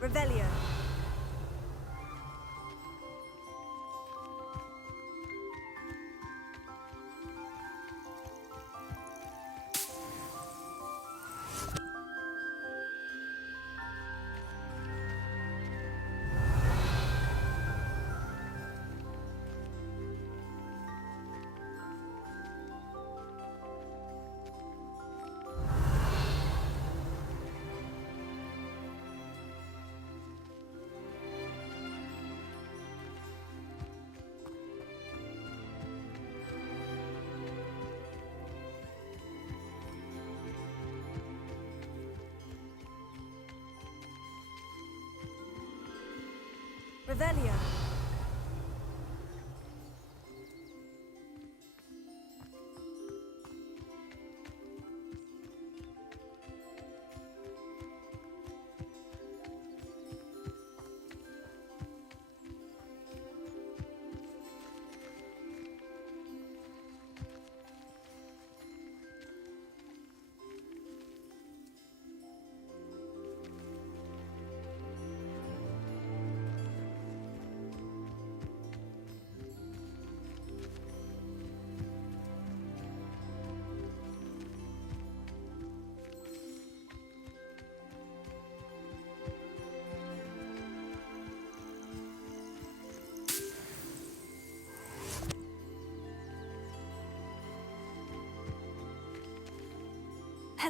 Revelio. Revelio.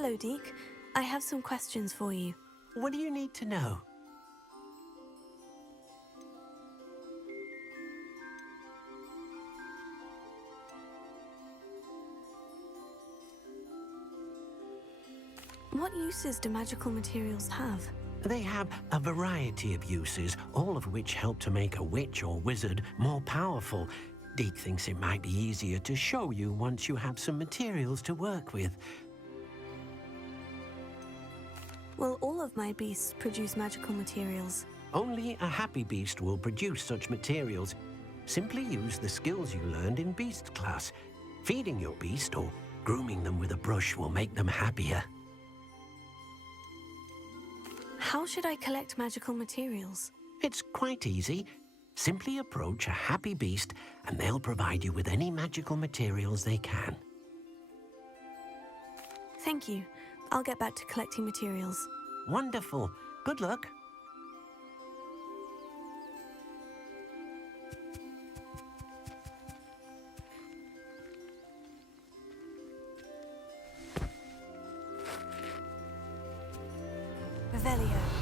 Hello, Deke. I have some questions for you. What do you need to know? What uses do magical materials have? They have a variety of uses, all of which help to make a witch or wizard more powerful. Deke thinks it might be easier to show you once you have some materials to work with. Will all of my beasts produce magical materials? Only a happy beast will produce such materials. Simply use the skills you learned in beast class. Feeding your beast or grooming them with a brush will make them happier. How should I collect magical materials? It's quite easy. Simply approach a happy beast and they'll provide you with any magical materials they can. Thank you. I'll get back to collecting materials. Wonderful. Good luck. Revelio.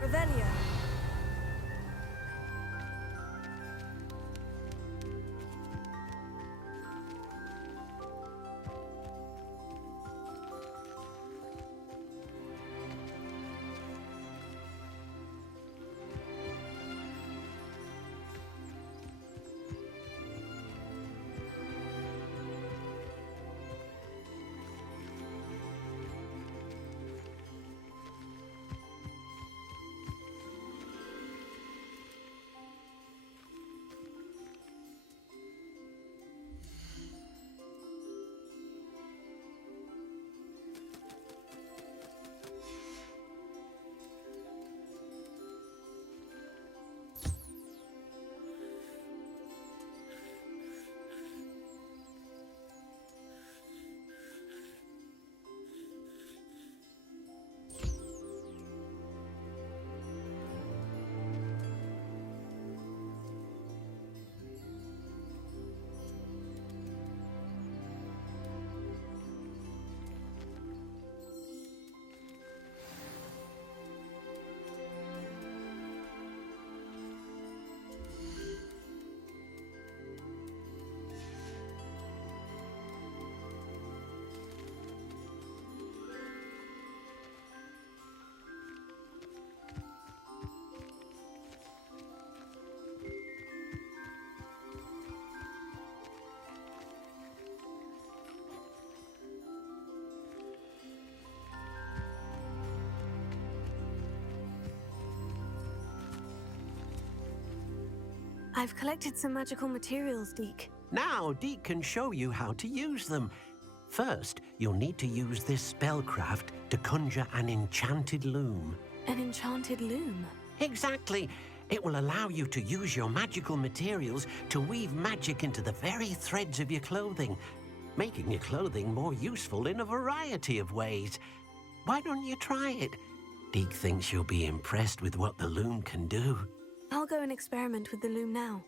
Revelio. I've collected some magical materials, Deke. Now, Deke can show you how to use them. First, you'll need to use this spellcraft to conjure an enchanted loom. An enchanted loom? Exactly. It will allow you to use your magical materials to weave magic into the very threads of your clothing, making your clothing more useful in a variety of ways. Why don't you try it? Deke thinks you'll be impressed with what the loom can do. I'll go and experiment with the loom now.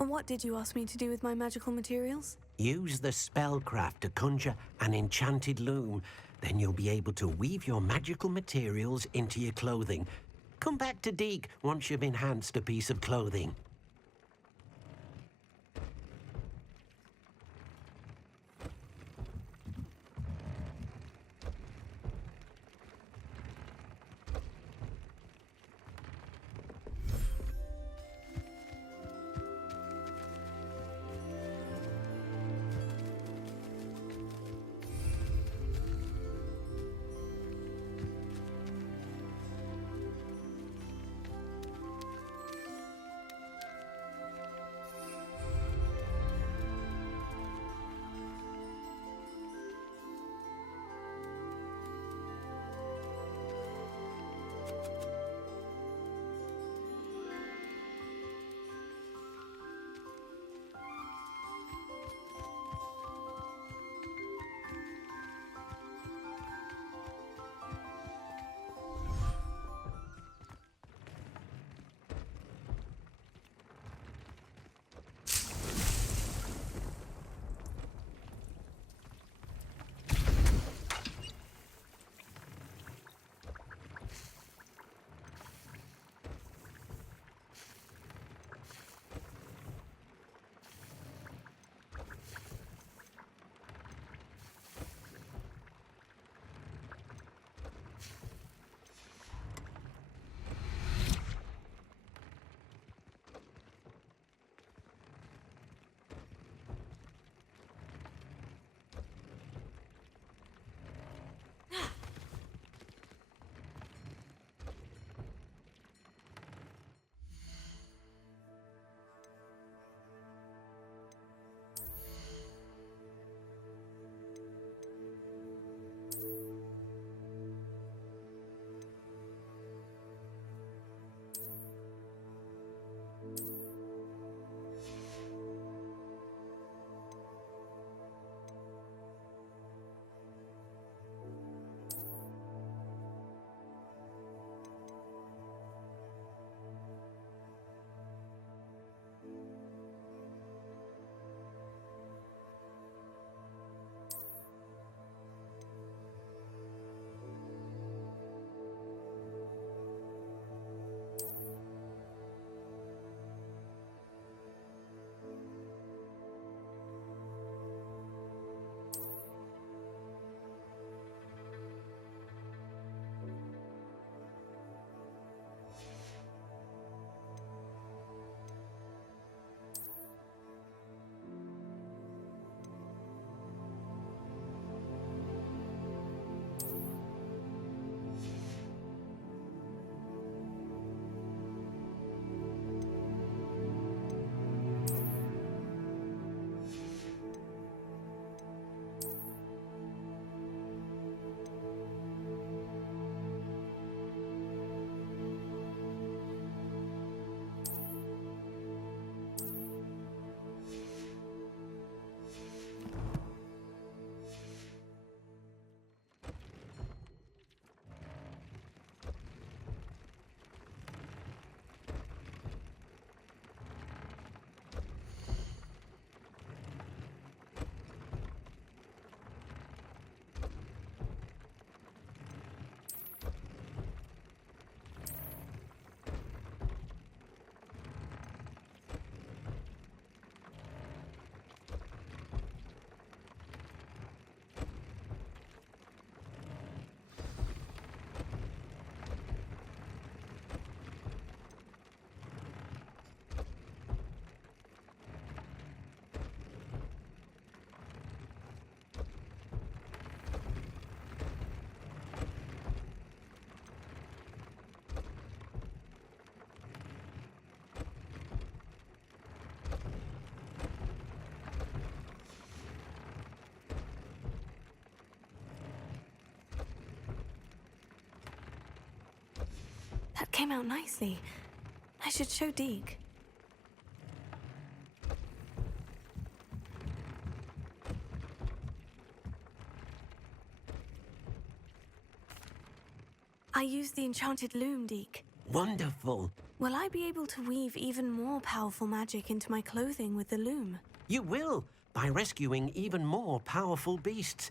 And what did you ask me to do with my magical materials? Use the spellcraft to conjure an enchanted loom. Then you'll be able to weave your magical materials into your clothing. Come back to Deke once you've enhanced a piece of clothing. That came out nicely. I should show Deke. I used the enchanted loom, Deke. Wonderful. Will I be able to weave even more powerful magic into my clothing with the loom? You will, by rescuing even more powerful beasts.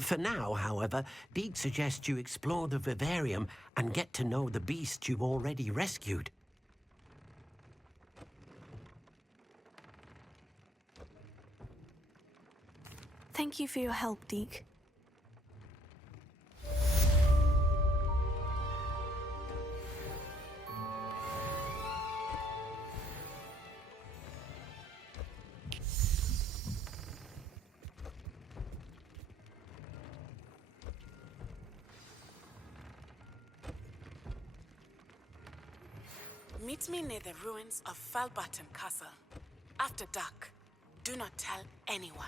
For now, however, Deed suggests you explore the vivarium and get to know the beasts you've already rescued. Thank you for your help, Deke. Meet me near the ruins of Falbottom Castle. After dark. Do not tell anyone.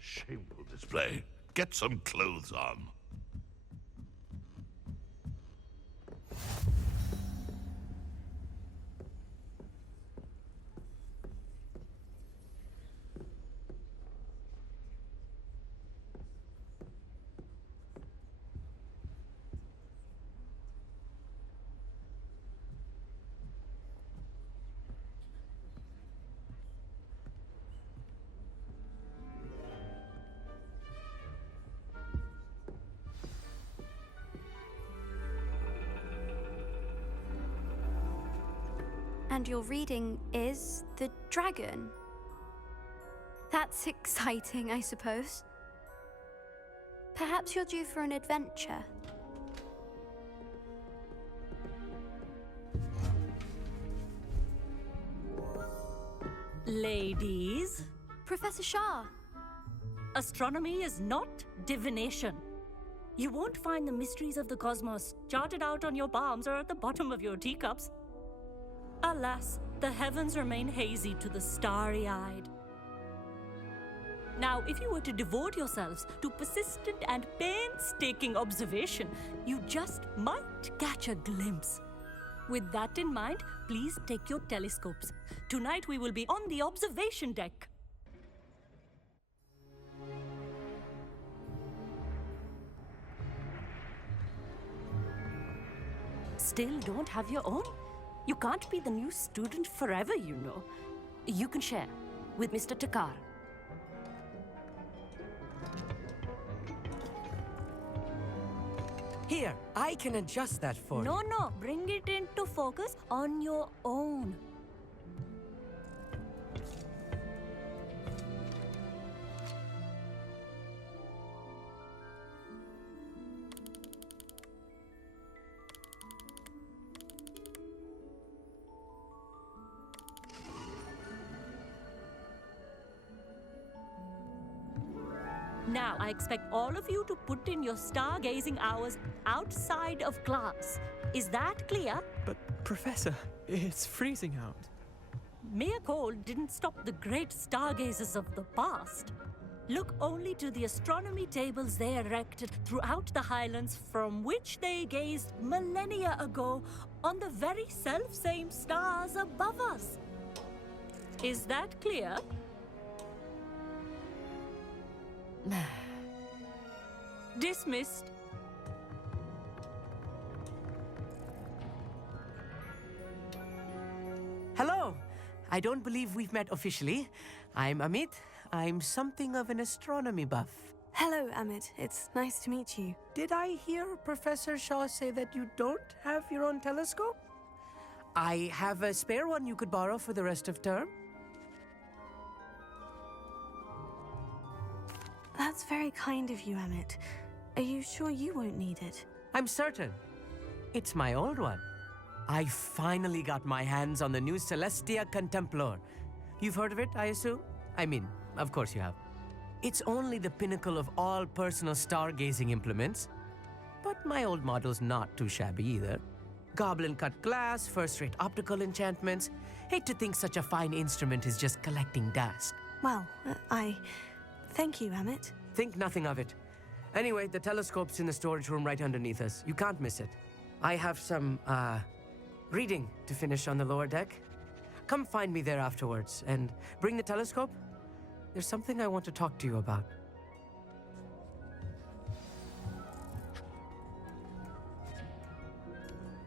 Shameful display. Get some clothes on. And your reading is the dragon. That's exciting, I suppose. Perhaps you're due for an adventure. Ladies, Professor Shah, astronomy is not divination. You won't find the mysteries of the cosmos charted out on your palms or at the bottom of your teacups. Alas, the heavens remain hazy to the starry-eyed. Now, if you were to devote yourselves to persistent and painstaking observation, you just might catch a glimpse. With that in mind, please take your telescopes. Tonight we will be on the observation deck. Still don't have your own? You can't be the new student forever, you know. You can share with Mr. Takar. Here, I can adjust that for you. No, bring it into focus on your own. Now, I expect all of you to put in your stargazing hours outside of class. Is that clear? But, Professor, it's freezing out. Mere cold didn't stop the great stargazers of the past. Look only to the astronomy tables they erected throughout the Highlands from which they gazed millennia ago on the very self-same stars above us. Is that clear? Dismissed. Hello. I don't believe we've met officially. I'm Amit. I'm something of an astronomy buff. Hello, Amit. It's nice to meet you. Did I hear Professor Shaw say that you don't have your own telescope? I have a spare one you could borrow for the rest of term. That's very kind of you, Amit. Are you sure you won't need it? I'm certain. It's my old one. I finally got my hands on the new Celestia Contemplor. You've heard of it, I assume? I mean, of course you have. It's only the pinnacle of all personal stargazing implements. But my old model's not too shabby either. Goblin-cut glass, first-rate optical enchantments. Hate to think such a fine instrument is just collecting dust. Well, thank you, Amit. Think nothing of it. Anyway, the telescope's in the storage room right underneath us. You can't miss it. I have some, reading to finish on the lower deck. Come find me there afterwards, and bring the telescope. There's something I want to talk to you about.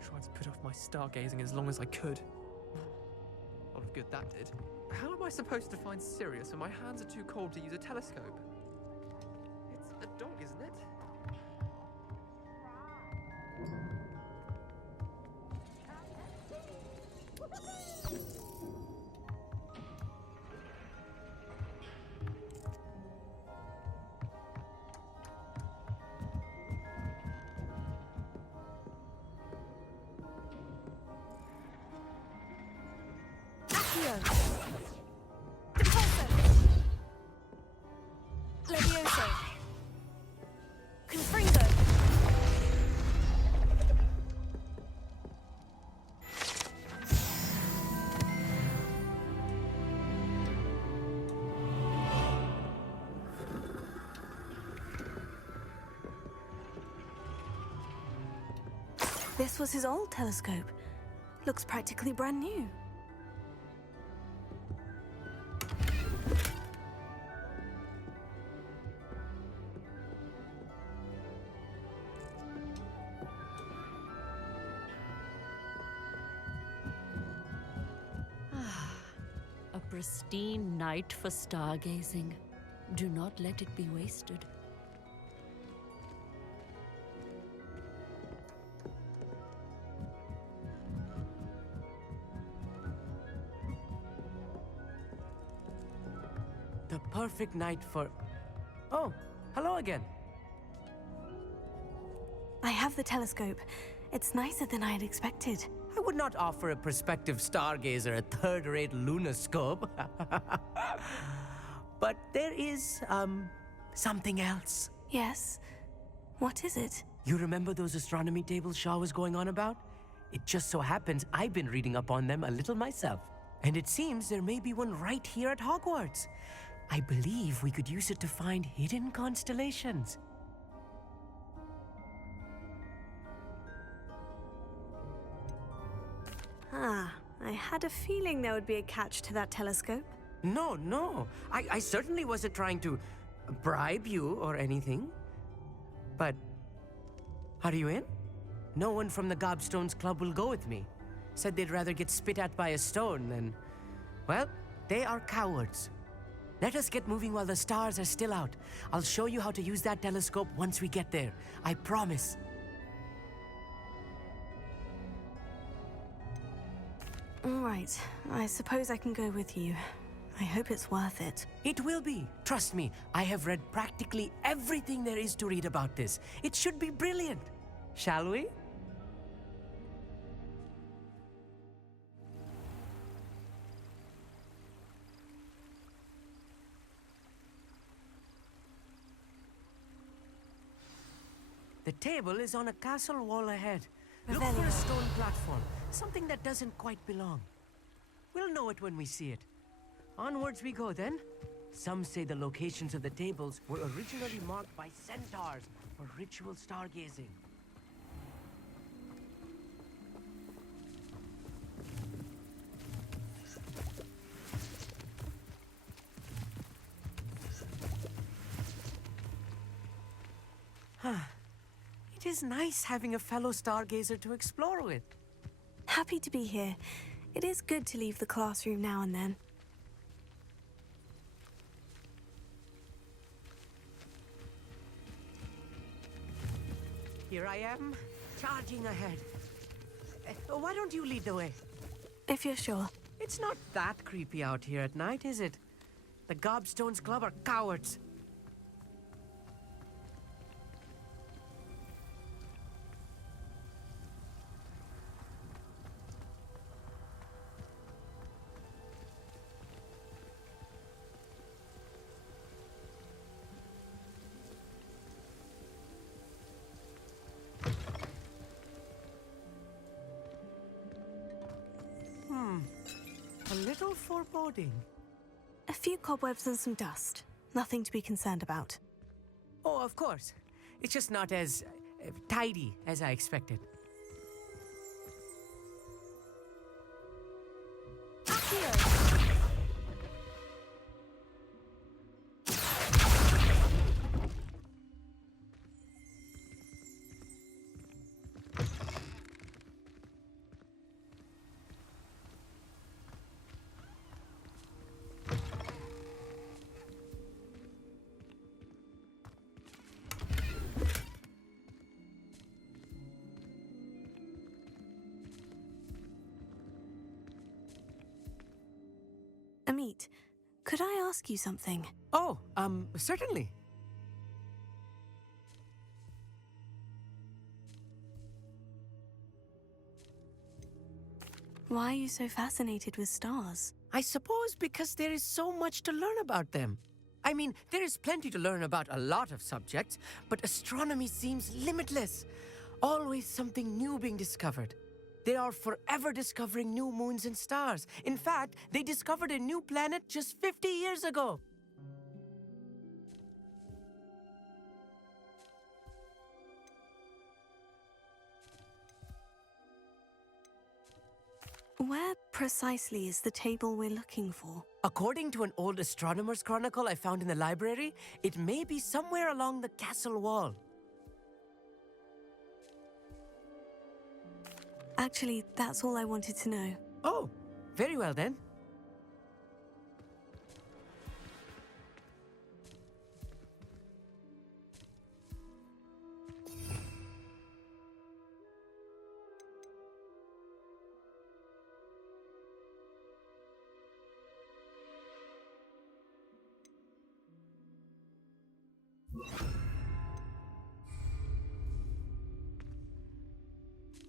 Tried to put off my stargazing as long as I could. A lot of good that did. How am I supposed to find Sirius when my hands are too cold to use a telescope? It's a dog, isn't it? Accio. Impulso. Levioso. Confringo. This was his old telescope. Looks practically brand new. A pristine night for stargazing. Do not let it be wasted. The perfect night for... Oh, hello again. I have the telescope. It's nicer than I had expected. I would not offer a prospective stargazer a third-rate lunoscope. But there is, something else. Yes? What is it? You remember those astronomy tables Shaw was going on about? It just so happens I've been reading up on them a little myself. And it seems there may be one right here at Hogwarts. I believe we could use it to find hidden constellations. Ah, I had a feeling there would be a catch to that telescope. No. I certainly wasn't trying to bribe you or anything. But, are you in? No one from the Gobstones Club will go with me. Said they'd rather get spit at by a stone than... Well, they are cowards. Let us get moving while the stars are still out. I'll show you how to use that telescope once we get there. I promise. All right, I suppose I can go with you. I hope it's worth it. It will be. Trust me, I have read practically everything there is to read about this. It should be brilliant. Shall we? The table is on a castle wall ahead. Look for a stone platform, something that doesn't quite belong. We'll know it when we see it. Onwards we go then. Some say the locations of the tables were originally marked by centaurs for ritual stargazing. It is nice having a fellow stargazer to explore with. Happy to be here. It is good to leave the classroom now and then. Here I am, charging ahead. Why don't you lead the way? If you're sure. It's not that creepy out here at night, is it? The Gobstones Club are cowards. A little foreboding. A few cobwebs and some dust. Nothing to be concerned about. Oh, of course. It's just not as tidy as I expected. Amit, could I ask you something? Oh, certainly. Why are you so fascinated with stars? I suppose because there is so much to learn about them. I mean, there is plenty to learn about a lot of subjects, but astronomy seems limitless. Always something new being discovered. They are forever discovering new moons and stars. In fact, they discovered a new planet just 50 years ago. Where precisely is the table we're looking for? According to an old astronomer's chronicle I found in the library, it may be somewhere along the castle wall. Actually, that's all I wanted to know. Oh, very well then.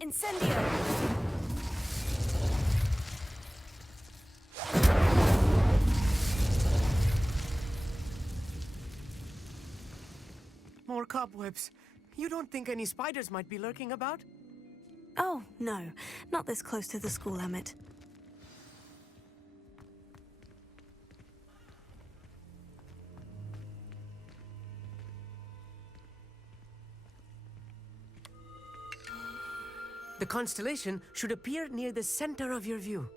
Incendio! More cobwebs. You don't think any spiders might be lurking about? Oh, no. Not this close to the school, Amit. The constellation should appear near the center of your view.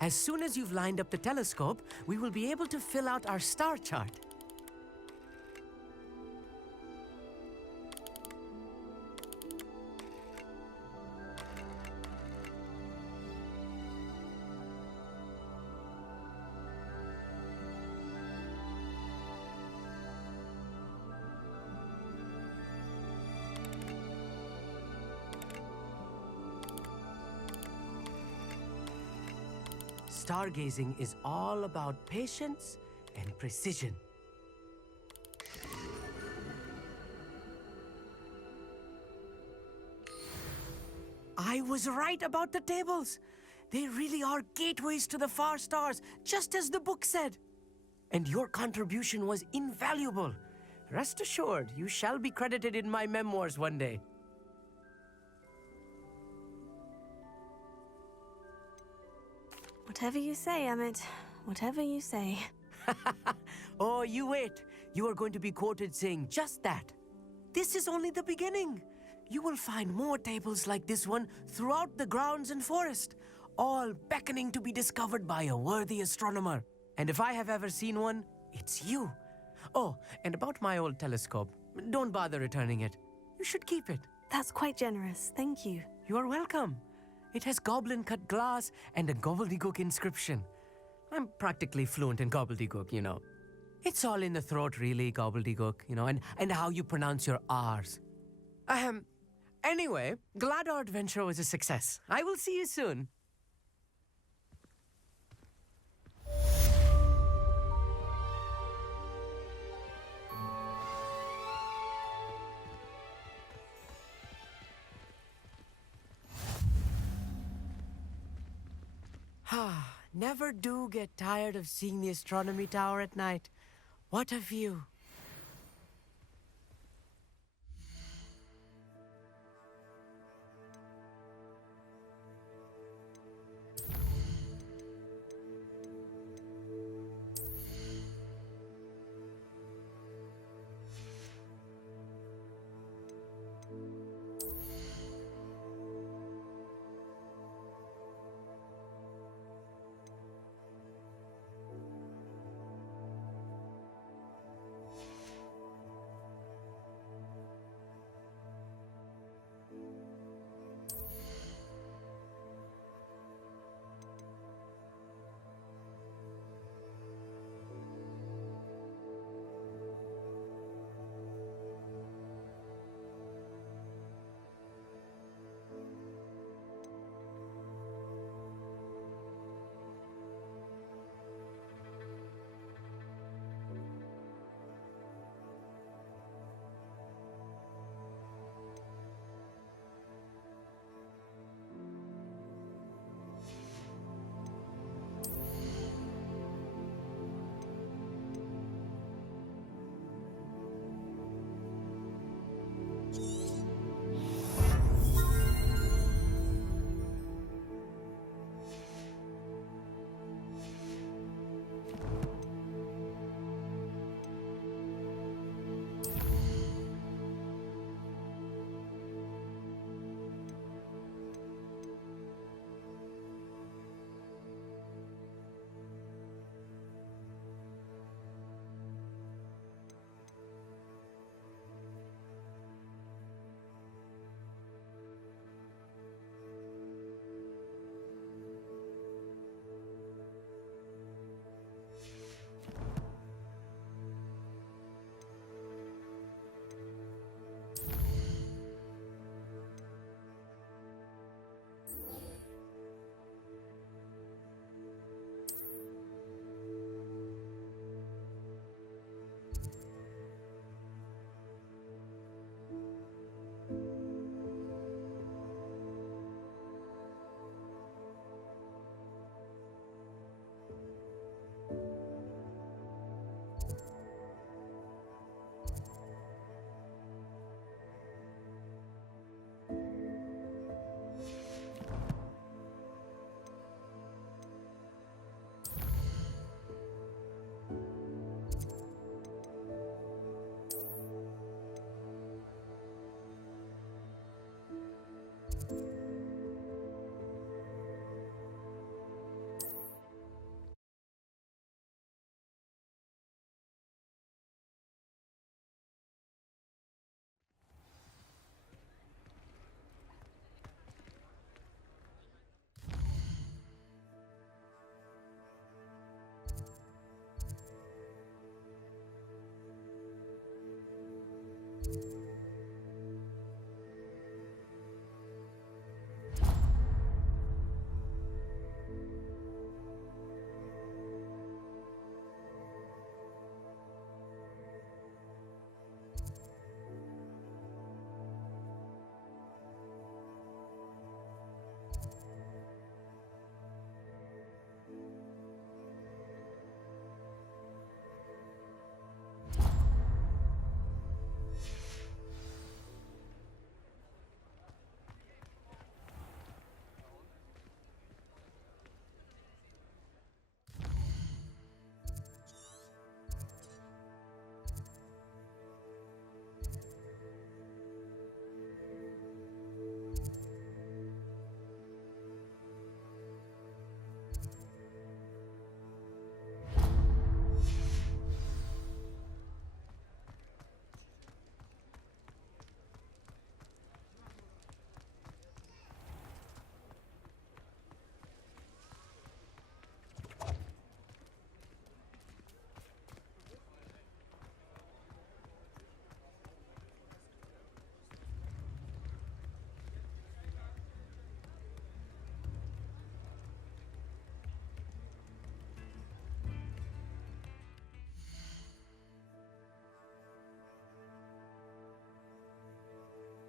As soon as you've lined up the telescope, we will be able to fill out our star chart. stargazing is all about patience and precision. I was right about the tables. They really are gateways to the far stars, just as the book said. And your contribution was invaluable. Rest assured, you shall be credited in my memoirs one day. Whatever you say, Emmett. Whatever you say. Oh, you wait. You are going to be quoted saying just that. This is only the beginning. You will find more tables like this one throughout the grounds and forest, all beckoning to be discovered by a worthy astronomer. And if I have ever seen one, it's you. Oh, and about my old telescope, don't bother returning it. You should keep it. That's quite generous. Thank you. You are welcome. It has goblin-cut glass and a gobbledygook inscription. I'm practically fluent in gobbledygook, you know. It's all in the throat, really, gobbledygook, you know, and how you pronounce your R's. Anyway, glad our adventure was a success. I will see you soon. Never do get tired of seeing the astronomy tower at night. What a view.